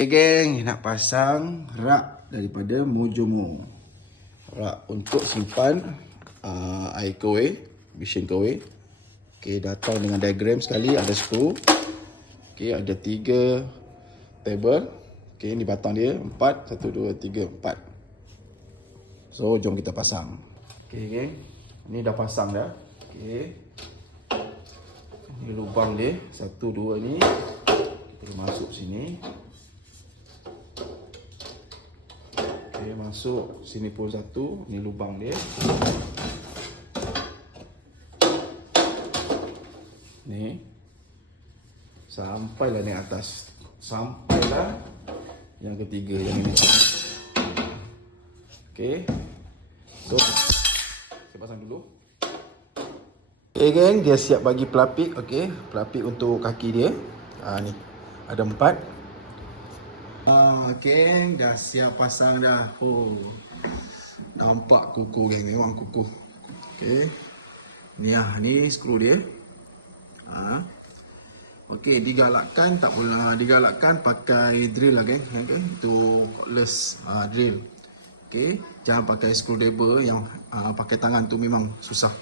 Okay geng, nak pasang rak daripada Mojomo. Rak untuk simpan air kawin, mesin kawin. Okay, datang dengan diagram sekali, ada skru. Okay, ada 3 table. Okay, ni batang dia 4, 1, 2, 3, 4. So, jom kita pasang. Okay geng, ni dah pasang dah. Okay, ni lubang dia, 1, 2 ni. Kita masuk sini. Okay, masuk sini pun 1, ni lubang dia. Ni sampailah ni atas, sampailah yang ketiga, yang ini. Okay, so saya pasang dulu. Okay geng, dia siap bagi pelapik. Okay, pelapik untuk kaki dia. Ni ada 4. Okay, dah siap pasang dah. Nampak kuku geng, memang kuku. Okay, ni skru dia. Okay, digalakkan tak boleh, digalakkan pakai drill lah geng. Okay, itu cordless drill. Okay, jangan pakai screwdriver yang pakai tangan tu, memang susah.